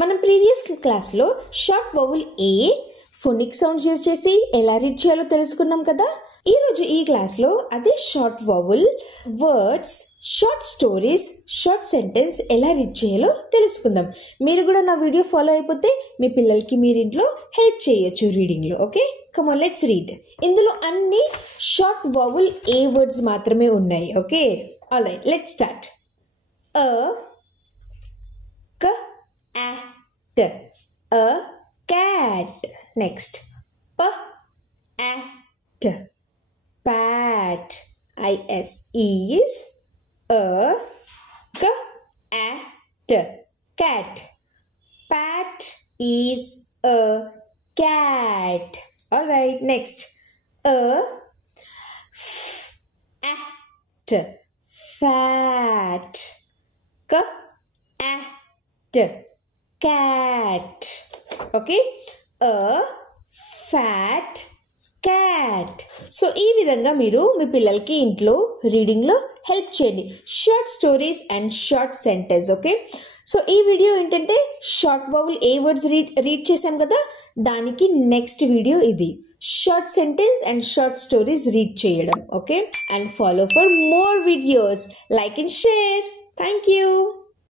మనం ప్రీవియస్ క్లాస్లో short vowel ఏ phonic sounds use చేసి ఎలా రీడ్ చేయాలో తెలుసుకున్నాం కదా. ఈరోజు ఈ క్లాస్లో అదే short vowel words, short stories, short sentence ఎలా రీడ్ చేయాలో తెలుసుకుందాం. మీరు కూడా నా వీడియో ఫాలో అయిపోతే మీ పిల్లలకి మీరు ఇంట్లో హెల్ప్ చేయొచ్చు రీడింగ్లో. Okay, come on let's read. ఇందులో అన్ని షార్ట్ వౌల్ ఏ వర్డ్స్ మాత్రమే ఉన్నాయి. Okay, alright, let's start. A cat. Next, pat. Is a cat. Pat is a cat. All right, next, fat. Cat. Okay, a fat cat. So ఈ విధంగా మీరు మీ పిల్లలకి ఇంట్లో రీడింగ్లో హెల్ప్ చేయండి. Short stories and short sentence. Okay, so ఈ video ఏంటంటే short vowel A words read చేసాం కదా, దానికి నెక్స్ట్ వీడియో ఇది short sentence and short stories read చేయడం. Okay, and follow for more videos. Like and share. Thank you.